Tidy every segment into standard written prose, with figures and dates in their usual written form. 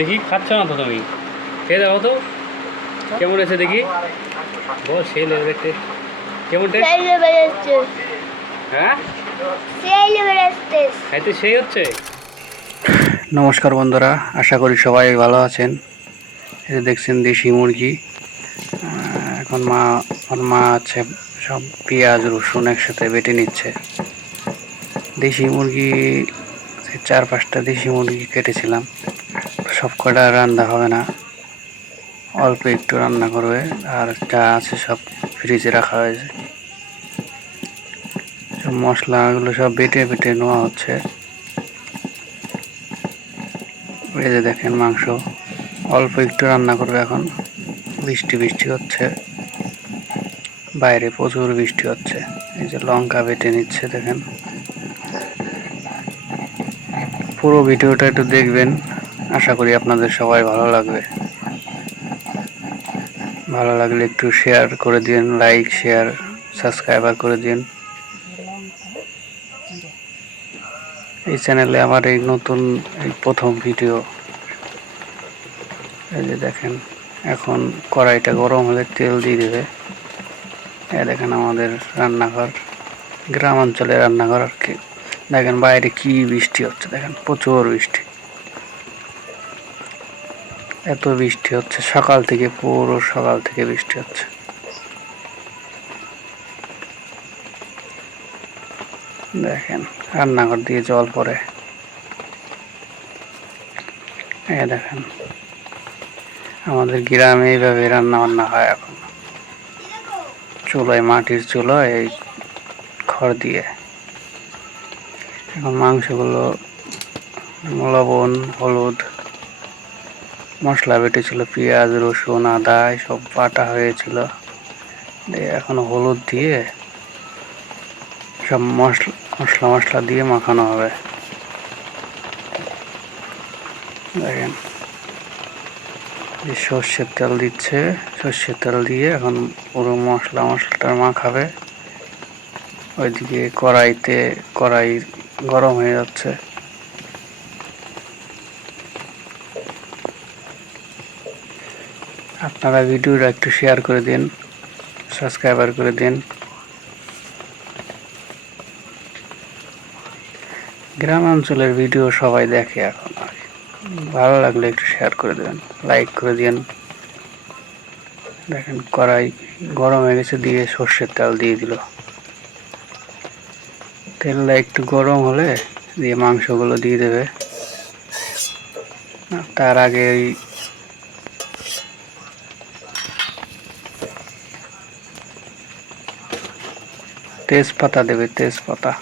দেখি খাচ্ছ না তো তুমি? খেয়ে দেখো তো কেমন আছে দেখি। বল সেই লেগে দেখতে কেমন টেস্ট? হ্যাঁ খাইতে সেই হচ্ছে। নমস্কার বন্ধুরা, আশা করি সবাই ভালো আছেন। এই যে দেখছেন দেশি মুরগি। এখন মা আছে সব পেঁয়াজ রসুন একসাথে বেটে নিচ্ছে। দেশি মুরগি 4-5টা দেশি মুরগি কেটেছিলাম, সব কটা রান্না হবে না, অল্প একটু রান্না করবে। আর যা আছে সব ফ্রিজে রাখা হয়েছে। সব মশলাগুলো সব বেটে বেটে নেওয়া হচ্ছে। এই যে দেখেন মাংস অল্প একটু রান্না করবে এখন। বৃষ্টি বৃষ্টি হচ্ছে, বাইরে প্রচুর বৃষ্টি হচ্ছে। এই যে লঙ্কা বেটে নিচ্ছে দেখেন। পুরো ভিডিওটা একটু দেখবেন, আশা করি আপনাদের সবাই ভালো লাগবে। ভালো লাগলে একটু শেয়ার করে দিন, লাইক শেয়ার সাবস্ক্রাইবার করে দিন। এই চ্যানেলে আমার এই নতুন প্রথম ভিডিও। এই যে দেখেন এখন কড়াইটা গরম হলে তেল দিয়ে দেবে। এই দেখেন আমাদের রান্নাঘর, গ্রাম অঞ্চলের রান্নাঘর আর কি। দেখেন বাইরে কি বৃষ্টি হচ্ছে, দেখেন প্রচুর বৃষ্টি। এত বৃষ্টি হচ্ছে সকাল থেকে, পুরো সকাল থেকে বৃষ্টি হচ্ছে। দেখেন রান্নাঘর দিয়ে জল পড়ে। এই দেখেন আমাদের গ্রামে এইভাবে রান্না বান্না হয় এখন, চুলায়, মাটির চুলায়, এই খড় দিয়ে। এখন মাংসগুলো লবণ হলুদ মশলা বেটেছিল, পেঁয়াজ রসুন আদা সব বাটা হয়েছিল। এখন হলুদ দিয়ে সব মশলা মশলা দিয়ে মাখানো হবে। দেখেন যে সর্ষের তেল দিচ্ছে, সর্ষের তেল দিয়ে এখন পুরো মশলাটা মাখাবে। ওইদিকে কড়াই গরম হয়ে যাচ্ছে। আপনারা ভিডিওটা একটু শেয়ার করে দিন, সাবস্ক্রাইবার করে দিন। গ্রাম অঞ্চলের ভিডিও সবাই দেখে এখন, ভালো লাগলে একটু শেয়ার করে দেবেন, লাইক করে দিন। দেখেন কড়াই গরম হয়ে গেছে, দিয়ে সর্ষের তেল দিয়ে দিল। তেলটা একটু গরম হলে দিয়ে মাংসগুলো দিয়ে দেবে। তার আগে ওই তেজপাতা দেবে, তেজপাতা।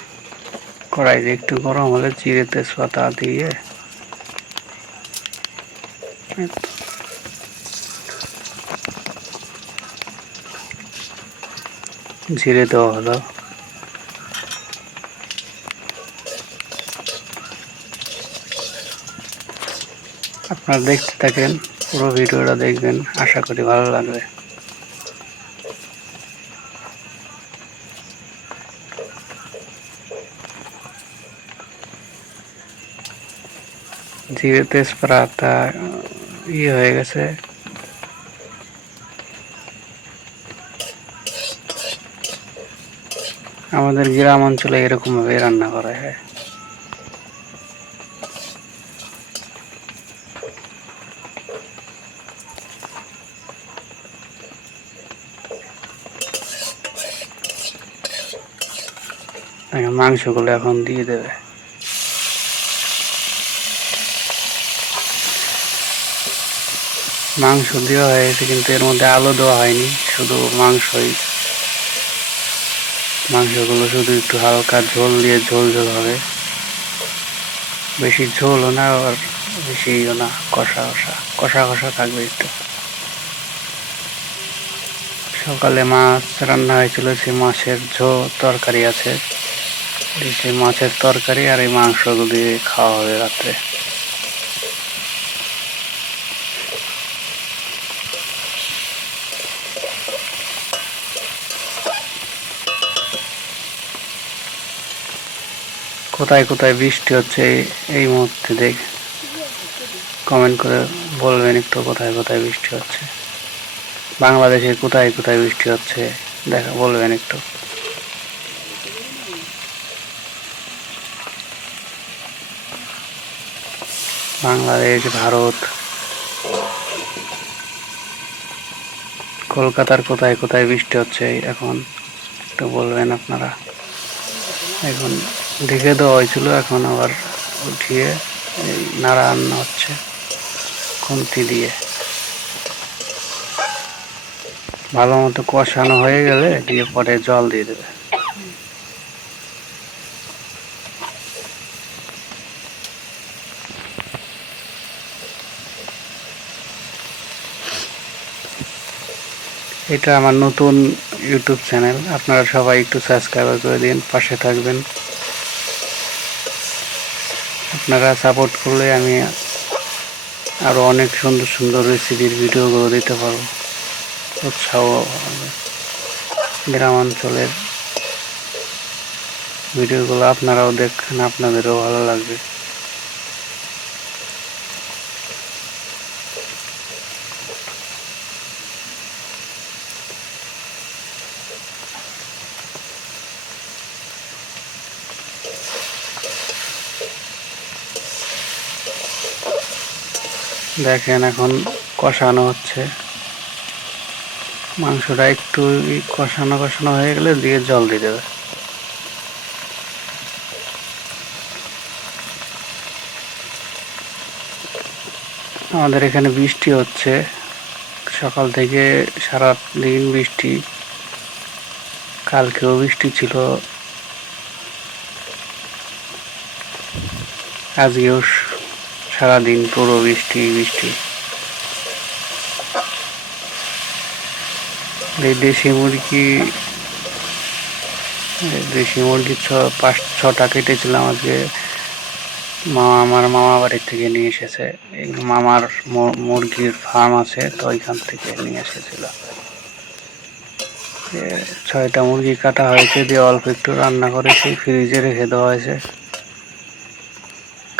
কড়াই একটু গরম হলে জিরে তেজপাতা দিয়ে জিরে দেওয়া হলো। আপনারা দেখতে থাকেন, পুরো ভিডিওটা দেখবেন, আশা করি ভালো লাগবে। জিরে তেজপাতা হয়ে গেছে। আমাদের গ্রাম অঞ্চলে এরকম ভাবে রান্না করা হয়। মাংসগুলো এখন দিয়ে দেবে। মাংস দেওয়া হয়েছে কিন্তু এর মধ্যে আলু দেওয়া হয়নি, শুধু মাংসগুলো শুধু একটু হালকা ঝোল দিয়ে ঝোল ঝোল হবে। বেশি ঝোলও না আর বেশিও না, কষা কষা কষা কষা থাকবে একটু। সকালে মাছ রান্না হয়েছিল, সেই মাছের তরকারি আছে, সেই মাছের তরকারি আর এই মাংসগুলো দিয়ে খাওয়া হবে রাত্রে। কোথায় কোথায় বৃষ্টি হচ্ছে এই মুহূর্তে কমেন্ট করে বলবেন একটু কোথায় কোথায় বৃষ্টি হচ্ছে, বাংলাদেশের কোথায় কোথায় বৃষ্টি হচ্ছে বলবেন একটু। বাংলাদেশ, ভারত, কলকাতার কোথায় কোথায় বৃষ্টি হচ্ছে এখন একটু বলবেন আপনারা। এখন ঢেকে দেওয়া হয়েছিল, এখন আবার উঠিয়ে নাড়া আনা হচ্ছে খুন্তি দিয়ে। ভালো মতো কষানো হয়ে গেলে দিয়ে পরে জল দিয়ে দেবে। এটা আমার নতুন ইউটিউব চ্যানেল, আপনারা সবাই একটু সাবস্ক্রাইব করে দিন, পাশে থাকবেন। আপনারা সাপোর্ট করলে আমি আরও অনেক সুন্দর সুন্দর রেসিপির ভিডিওগুলো দিতে পারবো, উৎসাহ হবে। গ্রামাঞ্চলের ভিডিওগুলো আপনারাও দেখেন, আপনাদেরও ভালো লাগবে। দেখেন এখন কষানো হচ্ছে, মাংসটা একটু কষানো কষানো হয়ে গেলে দিয়ে জল দিয়ে দেবে। আমাদের এখানে বৃষ্টি হচ্ছে সকাল থেকে, সারা দিন বৃষ্টি, কালকেও বৃষ্টি ছিল, আজকেও সারাদিন পুরো বৃষ্টি বৃষ্টি। এই দেশি মুরগি 5-6টা কেটেছিলাম আজকে। আমার মামা বাড়ির থেকে নিয়ে এসেছে, মামার মুরগির ফার্ম আছে, তো ওইখান থেকে নিয়ে এসেছিল। 6টা মুরগি কাটা হয়েছে, দিয়ে অল্প একটু রান্না করেছি, ফ্রিজে রেখে দেওয়া হয়েছে।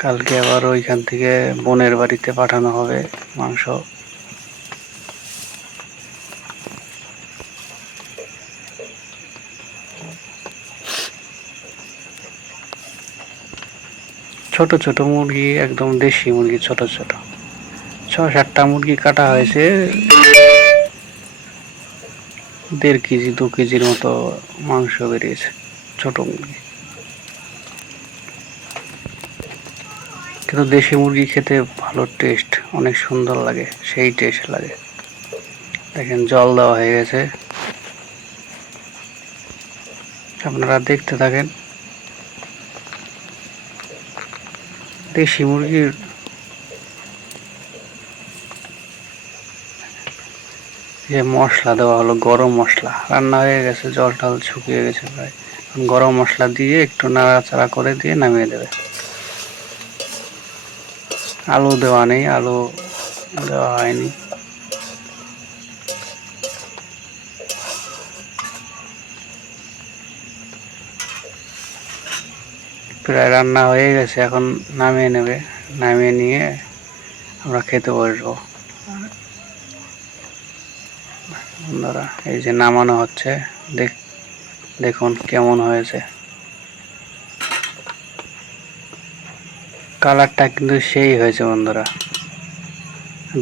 কালকে আবার ওইখান থেকে বোনের বাড়িতে পাঠানো হবে মাংস। ছোট ছোট মুরগি, একদম দেশি মুরগি, ছোট ছোট 6-7টা মুরগি কাটা হয়েছে, 1.5 কেজি 2 কেজির মতো মাংস বেরিয়েছে, ছোট মুরগি। কিন্তু দেশি মুরগি খেতে ভালো টেস্ট, অনেক সুন্দর লাগে, সেই টেস্ট লাগে। দেখেন জল দেওয়া হয়ে গেছে, আপনারা দেখতে থাকেন। দেশি মুরগির যে মশলা দেওয়া হলো, গরম মশলা, রান্না হয়ে গেছে, জল টল শুকিয়ে গেছে প্রায়, গরম মশলা দিয়ে একটু নাড়াচাড়া করে দিয়ে নামিয়ে দেবে। আলু দেওয়া নেই, আলু দেওয়া হয়নি। প্রায় রান্না হয়ে গেছে, এখন নামিয়ে নেবে, নামিয়ে নিয়ে আমরা খেতে বসবো। বন্ধুরা এই যে নামানো হচ্ছে, দেখুন কেমন হয়েছে, কালারটা কিন্তু সেই হয়েছে বন্ধুরা।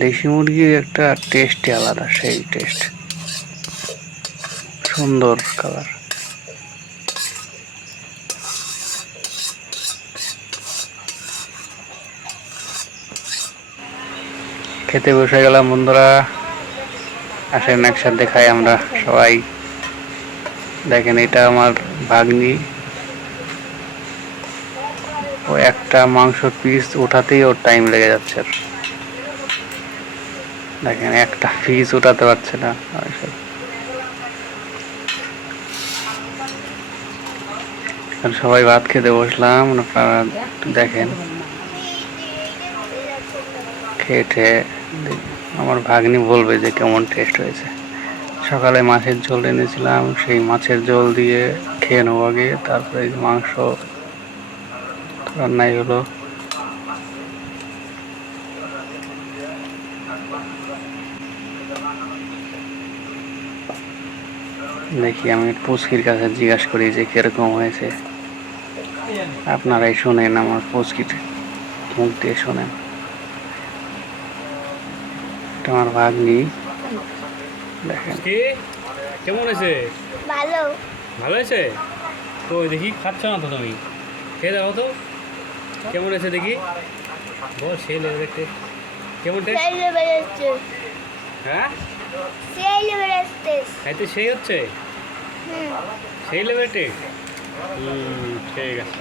দেশি মুরগির একটা টেস্টই আলাদা, সেই টেস্ট, সুন্দর কালার। খেতে বসে গেলাম বন্ধুরা, আসেন একসাথে খাই আমরা সবাই। দেখেন এটা আমার ভাগ্নি, ও একটা মাংস পিস উঠাতেই ওর টাইম লেগে যাচ্ছে। দেখেন একটা পিস উঠাতে পারছে না। সবাই ভাত খেতে বসলাম, আপনারা দেখেন খেয়ে আমার ভাগ্নি বলবে যে কেমন টেস্ট হয়েছে। সকালে মাছের ঝোল এনেছিলাম, সেই মাছের ঝোল দিয়ে খেয়ে নেবো আগে, তারপরে মাংস রান্নাই হলো। দেখি আমি পুচকির কাছে জিজ্ঞাসা করি যে কিরকম হয়েছে। আপনারাই শোনেন, আমার পুচকির মুখ দিয়ে শোনেন। তোমার ভাগ্নি দেখেন। কি কেমন হয়েছে? ভালো। ভালো হয়েছে? তো দেখি খাচ্ছ না তো তুমি, খেয়ে দেখো তো কেমন হয়েছে দেখি। বল সেই লেগে দেখতে কেমন টেস্ট? সেই লেভেল আসছে। হ্যাঁ সেই লেভেল আসছে। খাইতে সেই হচ্ছে, সেই লেভেল টেস্ট। ঠিক আছে।